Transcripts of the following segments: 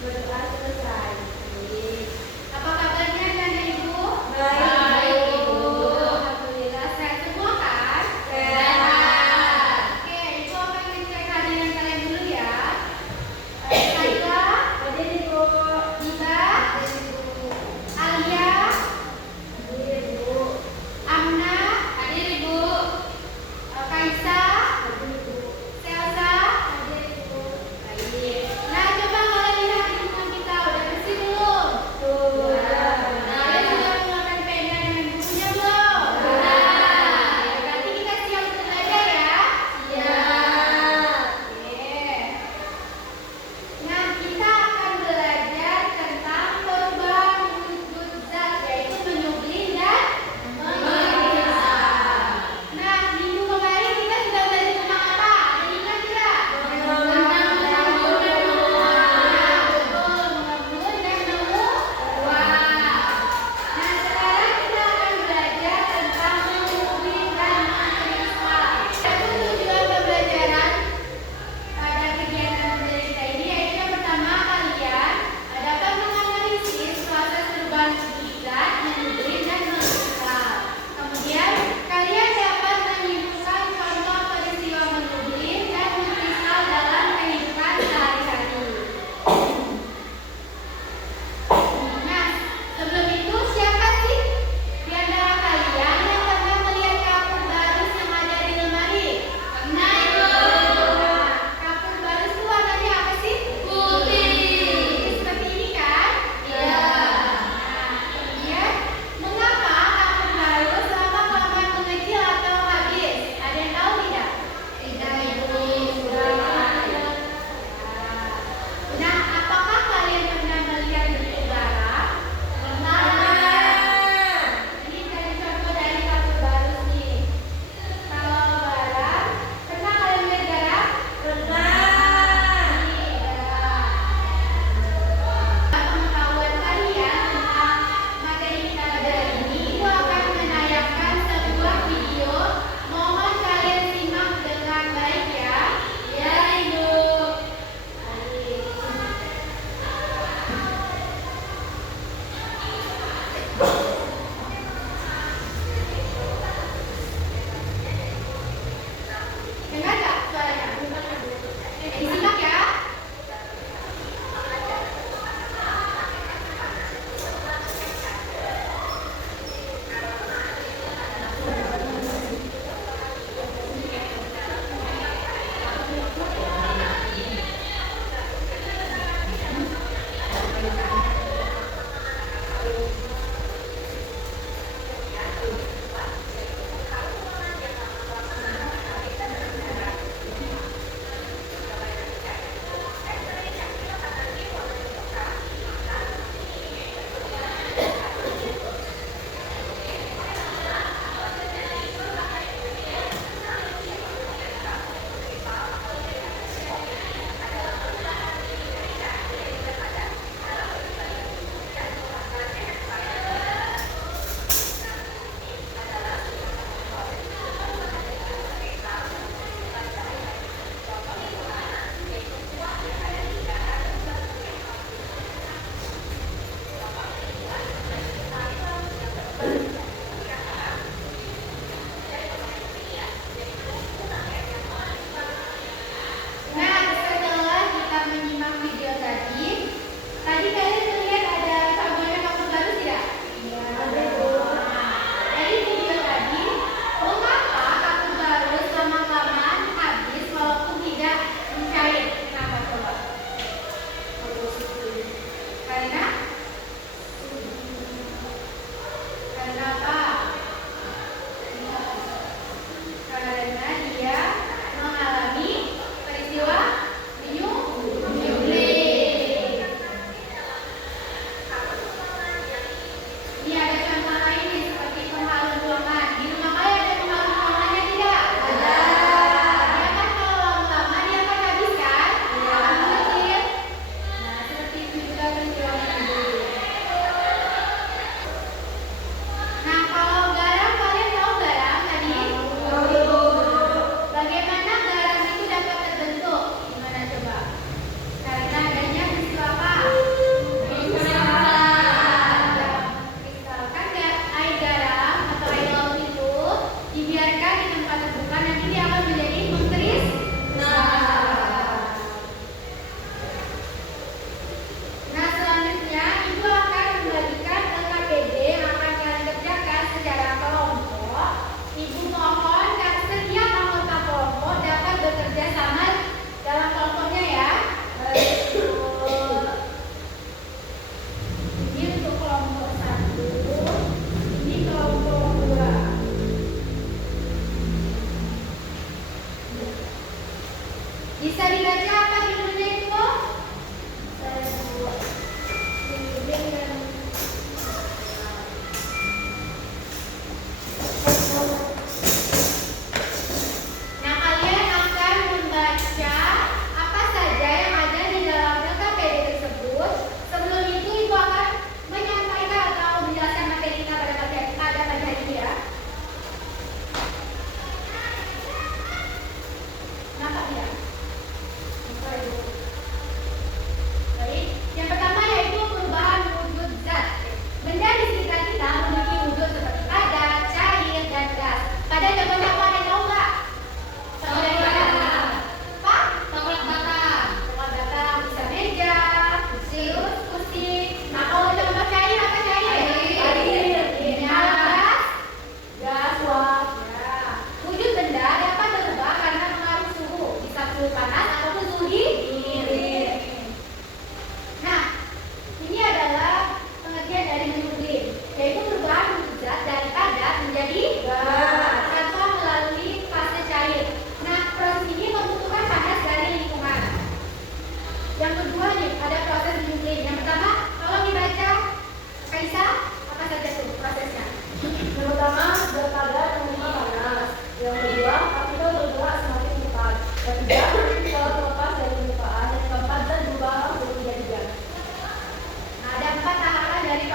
Berdoa selesai. Baik. Apa kabarnya dan Ibu? Baik, Ibu. Ibu. Alhamdulillah sehat semua kan? Sehat. Oke, Ibu akan ngecek hadiran kalian dulu ya. Saya, Hadir Ibu. Iba, Hadir Ibu. Alia, Hadir Ibu. Amna, hadir Ibu. Kaisa, Hadir Ibu. Selsa, Hadir Ibu. baik. Nah, coba kalau lihat lingkungan kita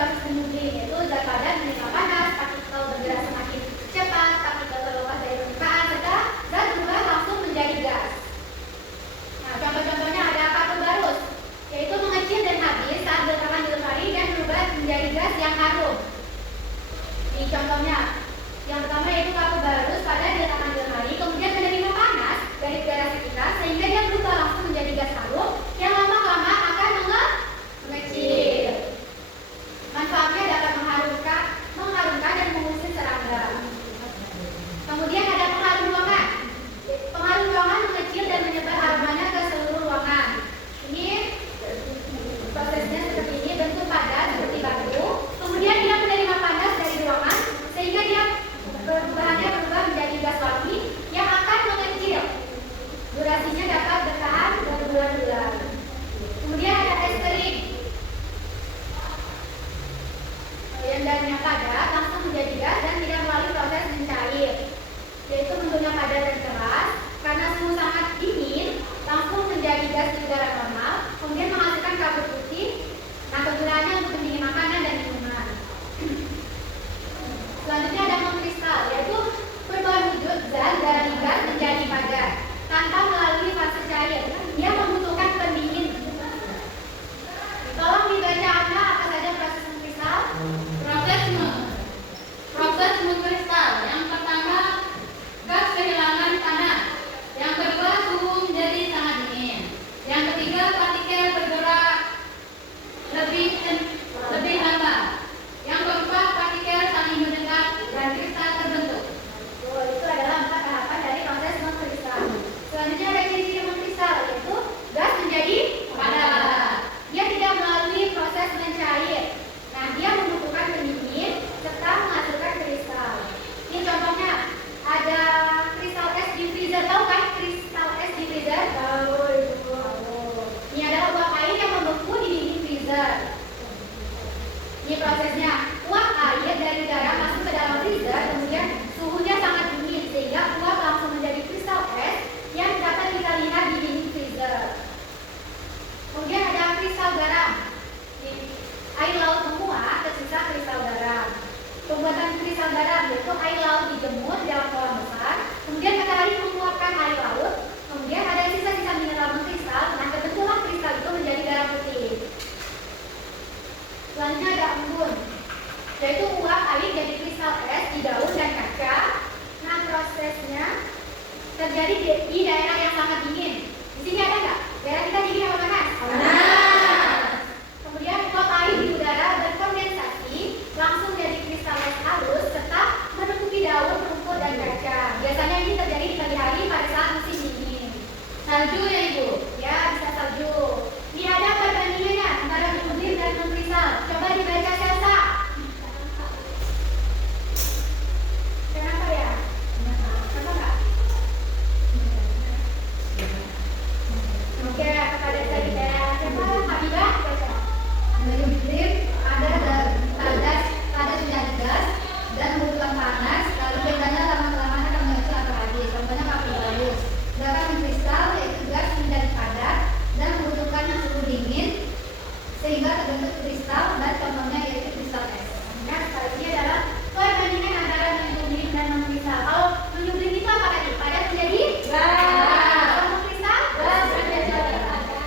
proses menubing, yaitu zat padat menerima panas, partikel bergerak semakin cepat, partikel terlepas dari permukaan, serta zat berubah langsung menjadi gas. Nah, contoh-contohnya ada karbobarus, yaitu mengecil dan habis saat diletakkan di lemari dan berubah menjadi gas yang harum. Ini contohnya, yang pertama yaitu karbobarus pada diletakkan di lemari, kemudian menerima panas dari udara sekitar sehingga dia berubah langsung menjadi gas harum yang lama-kelamaan akan mengecil. Manfaatnya dapat mengharumkan dan mengusir serangga. Kemudian ada pengharum ruangan. Pengharum ruangan mengecil dan menyebar aromanya ke seluruh ruangan. Ini prosesnya seperti ini, bentuk padat seperti batu. Kemudian dia menerima panas dari ruangan sehingga dia bahannya berubah menjadi gas wangi yang akan mengecil. Durasinya dapat bertahan berbulan-bulan. Kemudian ada es kering. Yang darinya padat langsung menjadi gas dan tidak melalui proses mencair, yaitu bentuknya padat dan keras. Karena suhu sangat dingin, langsung menjadi gas di udara normal, kemudian menghasilkan kabut putih. Nah, kegunaannya untuk pendingin makanan dan minuman. Selanjutnya ada mengkristal, yaitu perubahan wujud zat dari gas menjadi padat tanpa melalui fase cair. Dia membutuhkan pendingin. Tolong dibaca apa saja proses mengkristal. Proses mengkristal. Yang pertama, gas kehilangan panas. Yang kedua, suhu menjadi sangat dingin. Yang ketiga, partikel bergerak lebih lambat. Yang keempat, partikel saling mendekat dan kristal terbentuk. Itu adalah 4 tahapan dari proses mengkristal. Selanjutnya ada ciri-ciri mengkristal, yaitu gas menjadi padat. Dia tidak melalui proses mencair. Nah, dia membutuhkan pendingin serta menghasilkan kristal. Ini contohnya ada kristal es di freezer. Tahu kan kristal es di freezer? Tahu itu. Ini adalah uap air yang membeku di dinding freezer. Ini prosesnya, uap air dari udara masuk ke dalam freezer, kemudian suhunya sangat dingin sehingga uap langsung menjadi kristal es yang dapat kita lihat di dinding freezer. Kemudian ada kristal garam. Air laut menguap tersisa kristal garam. Pembuatan kristal garam yaitu air laut dijemur di dalam kolam besar, kemudian matahari menguapkan air laut, kemudian ada sisa-sisa mineral mengkristal. Nah, kebetulan kristal itu menjadi garam putih. Selanjutnya ada embun, yaitu uap air jadi kristal es di daun dan kaca. Nah, prosesnya terjadi di daerah yang sangat dingin. Di sini ada nggak? Daerah kita dingin apa panas? Panas. Kemudian uap air di udara berkondensasi langsung jadi kristal es halus serta menutupi daun, rumput, dan kaca. Biasanya ini terjadi di pagi hari pada saat musim dingin. Salju ya Ibu? Ya, bisa salju. Ini ada perbandingannya antara menubing dan mengkristal. Coba dibaca Selsa. Kenapa ya? Kenapa enggak? Oke, kepada saya siapa? Habibah baca. Menubing ada menjadi gas dan membutuhkan panas, lalu bedanya lama-kelamaan akan mengecil atau habis. Contohnya karbobarus. Sedangkan mengkristal yaitu gas menjadi padat dan membutuhkan suhu dingin sehingga terbentuk kristal, dan contohnya yaitu kristal es. Nah, sekarang ini adalah perbandingan antara menubing dan mengkristal. Kalau menubing itu apa tadi? Padat menjadi gas. Kalau mengkristal gas menjadi padat.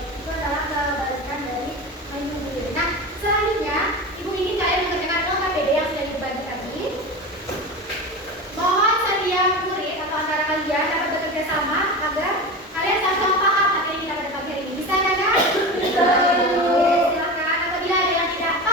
Itu adalah kebalikan dari menubing. Nah, selanjutnya Ibu ingin kalian mengerjakan LKPD yang sudah dibagi tadi. Mohon setiap murid atau antara kalian dapat bekerja sama agar kalian sama-sama paham materi kita pada pagi hari ini. Bisa kan? Bisa. Silakan. Apabila ada yang tidak paham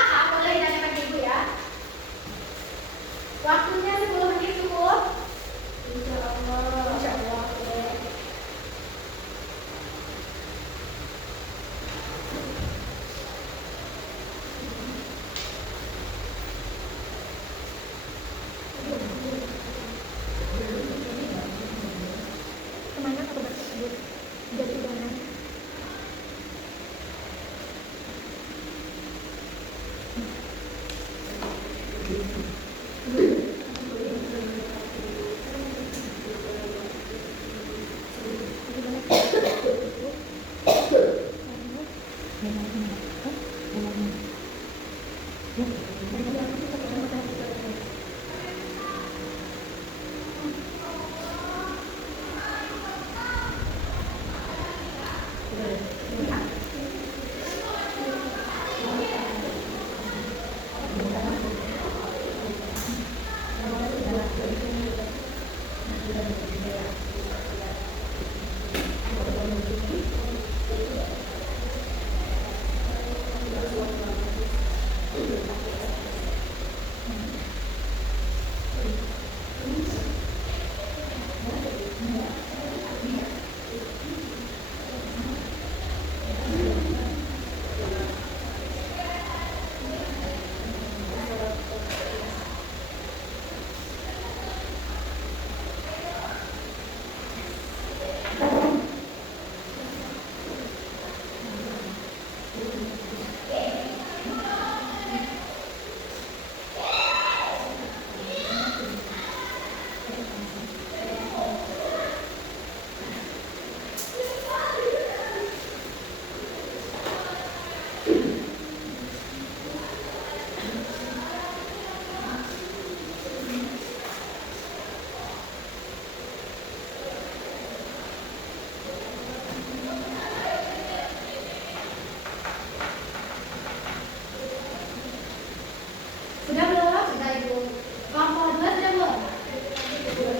Sudah belum? Sudah Ibu. Kelompok 2 sudah belum?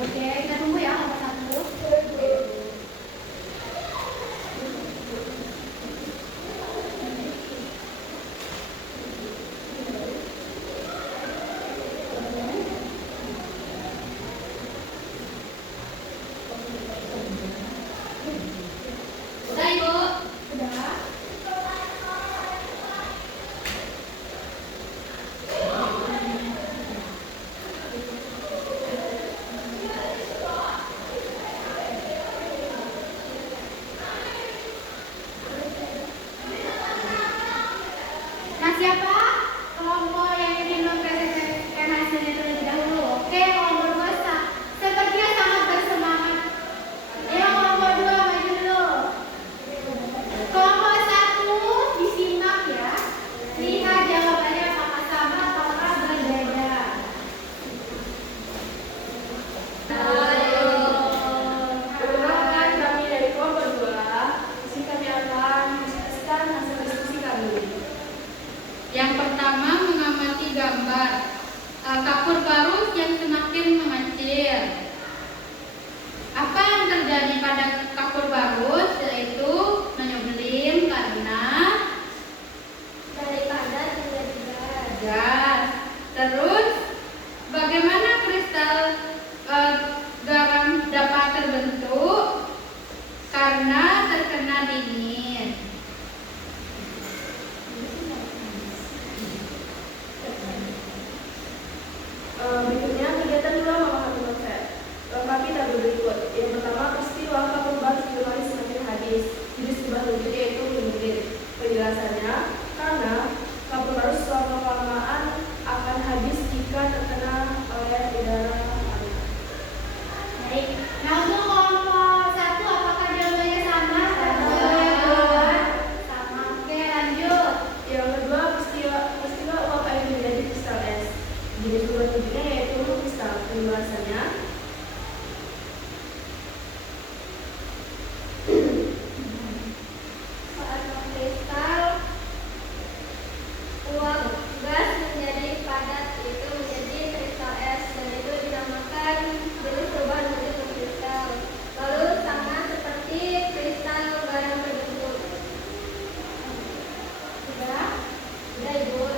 Oke, kita tunggu ya kelompok 1. Sudah Ibu. Sudah. Nah, siapa kelompok yang ingin mempresentasikan hasilnya terlebih dahulu? Oke, kelompok 2 sepertinya sangat bersemangat. Ayo kelompok 2 maju dulu. Kelompok 1 disimak ya. Lihat jawabannya apakah sama ataukah berbeda. Perkenalkan, kami dari kelompok 2. Di sini kami akan menjelaskan hasil diskusi kami. Yang pertama, mengamati gambar kapur barus yang semakin mengecil. Apa yang terjadi pada kapur barus? Yaitu menyublim karena Daripada tiba-tiba. gas. Terus, bagaimana kristal garam dapat terbentuk? Karena terkena dingin. Berikutnya kegiatan 2 memahami konsep. Lengkapi tabel berikut. Yang pertama, peristiwa kapur barus diulangi semakin hadis. Judul sebuah wujud yaitu menyublim. Penjelasannya, karena kapur barus selama kelamaan akan habis jika terkena oleh udara panas. Baik. Nah, untuk kelompok 1 apakah jawabannya sama? Sama. Oke, lanjut. Yang kedua, peristiwa uap air menjadi kristal es. Jenis sebuah wujudnya yaitu kristal. Penjelasannya, Saat mengkristal, uap gas menjadi padat, itu menjadi kristal es, dan itu dinamakan jenis perubahan wujud mengkristal. Lalu sama seperti kristal garam terbentuk. Sudah? Sudah Ibu?